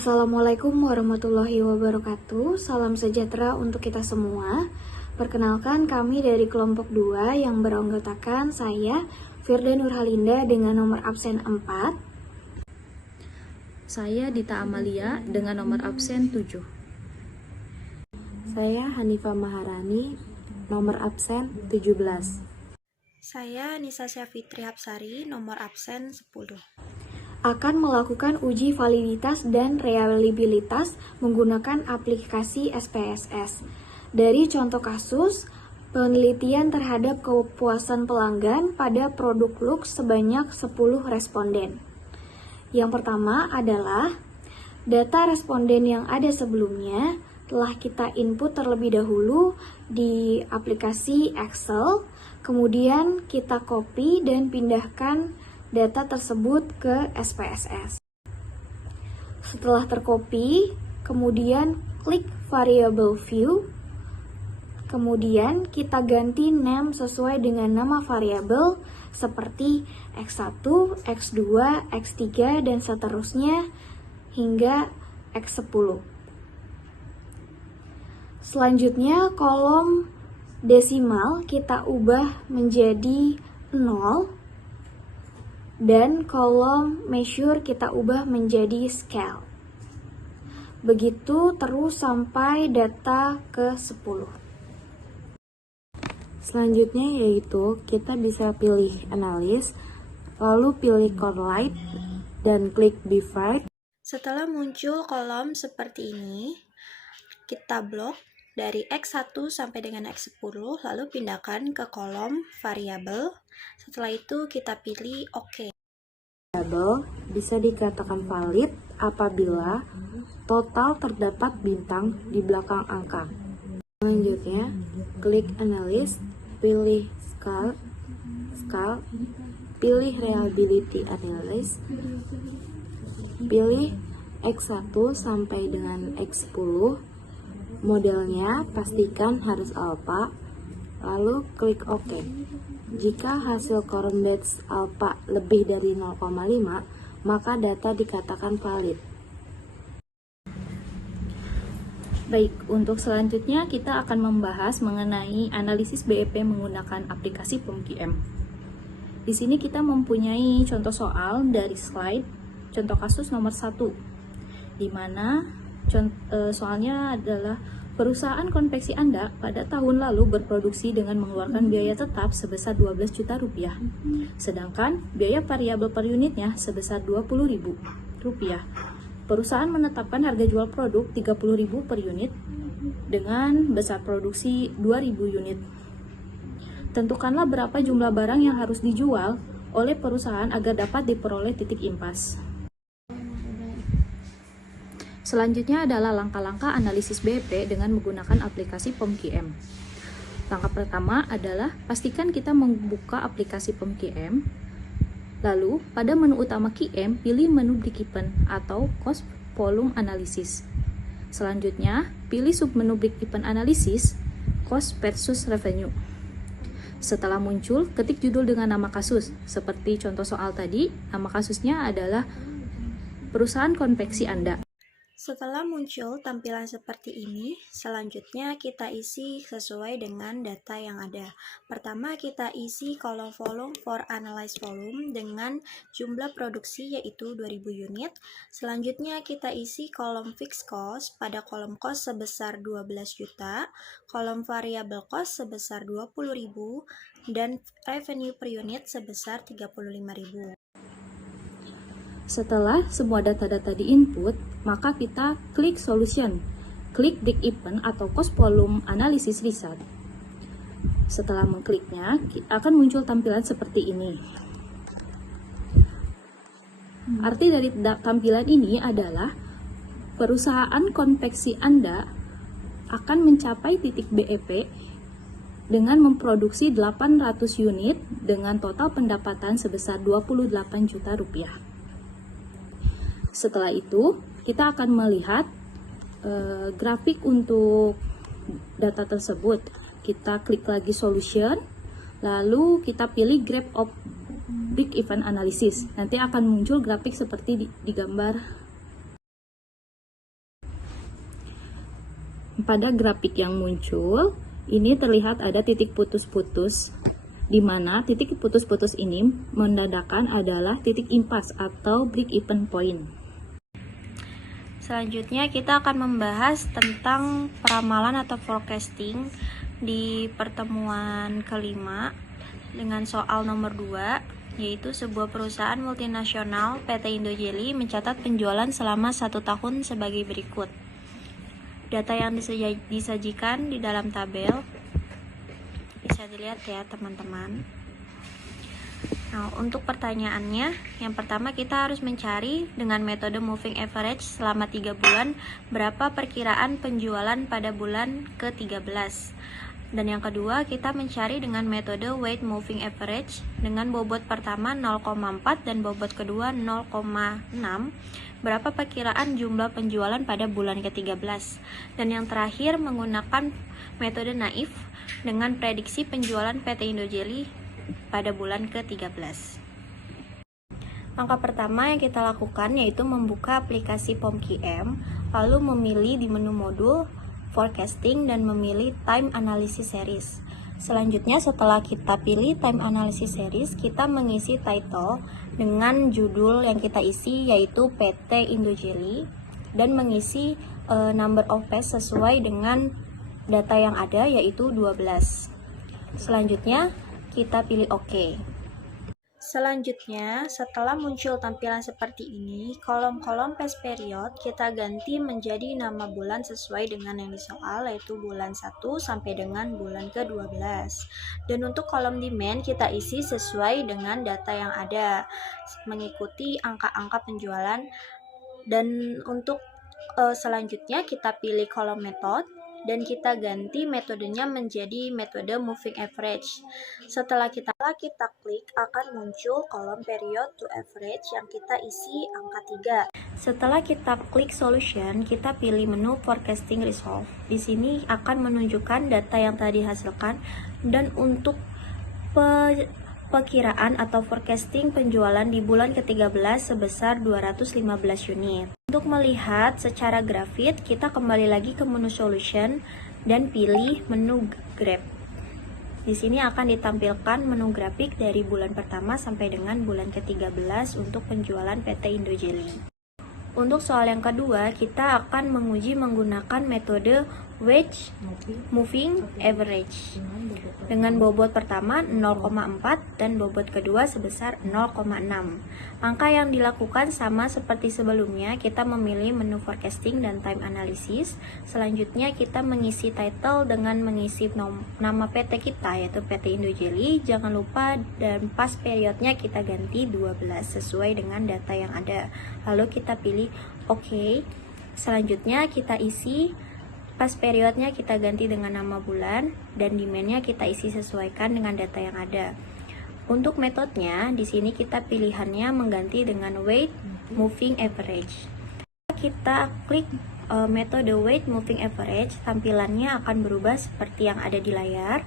Assalamualaikum warahmatullahi wabarakatuh. Salam sejahtera untuk kita semua. Perkenalkan, kami dari kelompok 2 yang beranggotakan saya, Firda Nurhalinda, dengan nomor absen 4. Saya Dita Amalia dengan nomor absen 7. Saya Hanifah Maharani, nomor absen 17. Saya Nisa Syafitri Hapsari, nomor absen 10. Akan melakukan uji validitas dan reliabilitas menggunakan aplikasi SPSS. Dari contoh kasus, penelitian terhadap kepuasan pelanggan pada produk Lux sebanyak 10 responden. Yang pertama adalah data responden yang ada sebelumnya telah kita input terlebih dahulu di aplikasi Excel, kemudian kita copy dan pindahkan data tersebut ke SPSS. Setelah tercopy, kemudian klik variable view, kemudian kita ganti name sesuai dengan nama variabel seperti X1, X2, X3, dan seterusnya hingga X10. Selanjutnya kolom desimal kita ubah menjadi 0 dan kolom measure kita ubah menjadi scale. Begitu terus sampai data ke 10. Selanjutnya yaitu kita bisa pilih analis, lalu pilih correlate dan klik divide. Setelah muncul kolom seperti ini, kita blok dari X1 sampai dengan X10, lalu pindahkan ke kolom variabel. Setelah itu kita pilih OK. Variabel bisa dikatakan valid apabila total terdapat bintang di belakang angka. Selanjutnya, klik analis, pilih scale, pilih reliability analysis, pilih X1 sampai dengan X10, modelnya pastikan harus alpha, lalu klik OK. Jika hasil correlate alpha lebih dari 0,5, maka data dikatakan valid. Baik, untuk selanjutnya kita akan membahas mengenai analisis BEP menggunakan aplikasi POMQM. Di sini kita mempunyai contoh soal dari slide contoh kasus nomor 1, di mana soalnya adalah perusahaan konveksi Anda pada tahun lalu berproduksi dengan mengeluarkan biaya tetap sebesar 12 juta rupiah, sedangkan biaya variabel per unitnya sebesar 20.000 rupiah. Perusahaan menetapkan harga jual produk 30.000 per unit dengan besar produksi 2.000 unit. Tentukanlah berapa jumlah barang yang harus dijual oleh perusahaan agar dapat diperoleh titik impas. Selanjutnya adalah langkah-langkah analisis BEP dengan menggunakan aplikasi POMQM. Langkah pertama adalah pastikan kita membuka aplikasi POMQM. Lalu, pada menu utama QM, pilih menu break-even atau cost volume analysis. Selanjutnya, pilih submenu break-even analysis, cost versus revenue. Setelah muncul, ketik judul dengan nama kasus. Seperti contoh soal tadi, nama kasusnya adalah perusahaan konveksi Anda. Setelah muncul tampilan seperti ini, selanjutnya kita isi sesuai dengan data yang ada. Pertama, kita isi kolom volume for analyze volume dengan jumlah produksi yaitu 2000 unit. Selanjutnya kita isi kolom fixed cost pada kolom cost sebesar 12 juta, kolom variable cost sebesar 20.000, dan revenue per unit sebesar 35.000. Setelah semua data-data diinput, maka kita klik solution, klik break-even atau cost volume analysis result. Setelah mengkliknya, akan muncul tampilan seperti ini. Arti dari tampilan ini adalah perusahaan konveksi Anda akan mencapai titik BEP dengan memproduksi 800 unit dengan total pendapatan sebesar 28 juta rupiah. Setelah itu, kita akan melihat grafik untuk data tersebut. Kita klik lagi solution, lalu kita pilih graph of break-even analysis. Nanti akan muncul grafik seperti di gambar Pada grafik yang muncul, ini terlihat ada titik putus-putus, di mana titik putus-putus ini menandakan adalah titik impas atau break-even point. Selanjutnya kita akan membahas tentang peramalan atau forecasting di pertemuan kelima dengan soal nomor 2, yaitu sebuah perusahaan multinasional PT Indojeli mencatat penjualan selama 1 tahun sebagai berikut. Data yang disajikan di dalam tabel bisa dilihat ya teman-teman. Nah, untuk pertanyaannya, yang pertama kita harus mencari dengan metode moving average selama 3 bulan berapa perkiraan penjualan pada bulan ke-13. Dan yang kedua, kita mencari dengan metode weight moving average dengan bobot pertama 0,4 dan bobot kedua 0,6. Berapa perkiraan jumlah penjualan pada bulan ke-13. Dan yang terakhir, menggunakan metode naif dengan prediksi penjualan PT Indojeli pada bulan ke-13. Langkah pertama yang kita lakukan yaitu membuka aplikasi POMQM, lalu memilih di menu modul forecasting dan memilih time analysis series. Selanjutnya setelah kita pilih time analysis series, kita mengisi title dengan judul yang kita isi yaitu PT Indojeli dan mengisi number of page sesuai dengan data yang ada yaitu 12. Selanjutnya kita pilih OK. Selanjutnya, setelah muncul tampilan seperti ini, kolom-kolom page period kita ganti menjadi nama bulan sesuai dengan yang di soal, yaitu bulan 1 sampai dengan bulan ke-12. Dan untuk kolom demand kita isi sesuai dengan data yang ada, mengikuti angka-angka penjualan. Dan untuk selanjutnya kita pilih kolom method, dan kita ganti metodenya menjadi metode moving average. Setelah kita klik, akan muncul kolom period to average yang kita isi angka 3. Setelah kita klik solution, kita pilih menu forecasting resolve. Di sini akan menunjukkan data yang tadi dihasilkan, dan untuk perkiraan atau forecasting penjualan di bulan ke-13 sebesar 215 unit. Untuk melihat secara grafik, kita kembali lagi ke menu solution dan pilih menu graph. Di sini akan ditampilkan menu grafik dari bulan pertama sampai dengan bulan ke-13 untuk penjualan PT Indojeli. Untuk soal yang kedua, kita akan menguji menggunakan metode weight moving average dengan bobot pertama 0,4 dan bobot kedua sebesar 0,6. Angka yang dilakukan sama seperti sebelumnya, kita memilih menu forecasting dan time analysis. Selanjutnya kita mengisi title dengan mengisi nama PT kita yaitu PT Indojeli. Jangan lupa dan pas periodnya kita ganti 12 sesuai dengan data yang ada. Lalu kita pilih OK. Selanjutnya kita isi pas periodnya kita ganti dengan nama bulan dan demandnya kita isi sesuaikan dengan data yang ada. Untuk metodenya di sini kita pilihannya mengganti dengan weight moving average. Kita klik metode weight moving average, tampilannya akan berubah seperti yang ada di layar.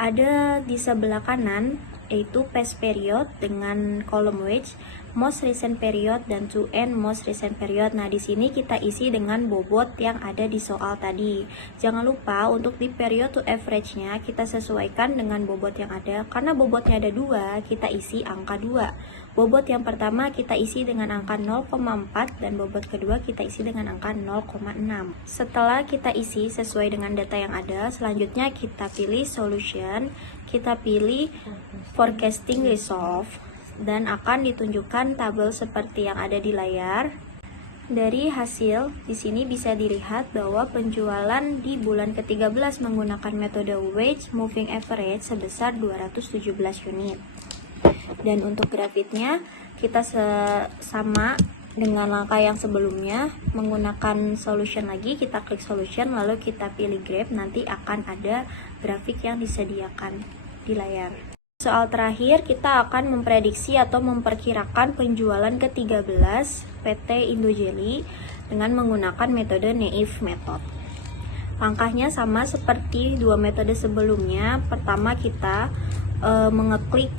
Ada di sebelah kanan yaitu past period dengan kolom weight, most recent period dan to end most recent period. Nah, di sini kita isi dengan bobot yang ada di soal tadi. Jangan lupa untuk di period to average-nya kita sesuaikan dengan bobot yang ada. Karena bobotnya ada 2, kita isi angka 2. Bobot yang pertama kita isi dengan angka 0,4 dan bobot kedua kita isi dengan angka 0,6. Setelah kita isi sesuai dengan data yang ada, selanjutnya kita pilih solution, kita pilih forecasting resolve, dan akan ditunjukkan tabel seperti yang ada di layar. Dari hasil di sini bisa dilihat bahwa penjualan di bulan ke-13 menggunakan metode weight moving average sebesar 217 unit. Dan untuk grafiknya kita sama dengan langkah yang sebelumnya, menggunakan solution lagi, kita klik solution lalu kita pilih graph, nanti akan ada grafik yang disediakan di layar. Soal terakhir, kita akan memprediksi atau memperkirakan penjualan ke-13 PT Indojeli dengan menggunakan metode naif method. Langkahnya sama seperti dua metode sebelumnya. Pertama kita mengeklik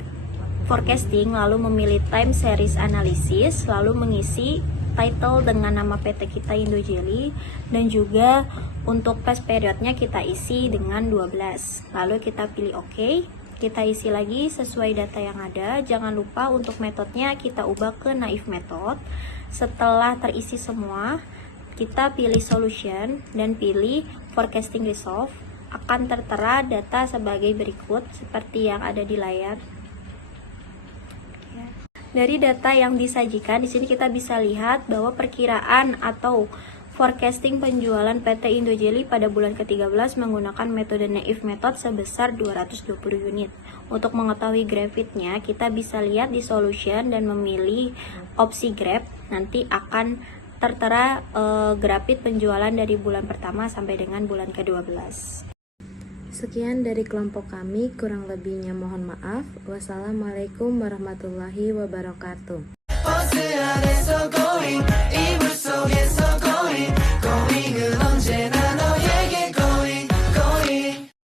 forecasting, lalu memilih time series analysis, lalu mengisi title dengan nama PT kita Indojeli, dan juga untuk past periodnya kita isi dengan 12. Lalu kita pilih OK. Kita isi lagi sesuai data yang ada. Jangan lupa untuk metodenya kita ubah ke naive method. Setelah terisi semua, kita pilih solution dan pilih forecasting resolve. Akan tertera data sebagai berikut seperti yang ada di layar. Dari data yang disajikan, di sini kita bisa lihat bahwa perkiraan atau forecasting penjualan PT Indojeli pada bulan ke-13 menggunakan metode naive method sebesar 220 unit. Untuk mengetahui grafiknya, kita bisa lihat di solution dan memilih opsi graph. Nanti akan tertera grafik penjualan dari bulan pertama sampai dengan bulan ke-12. Sekian dari kelompok kami, kurang lebihnya mohon maaf. Wassalamualaikum warahmatullahi wabarakatuh.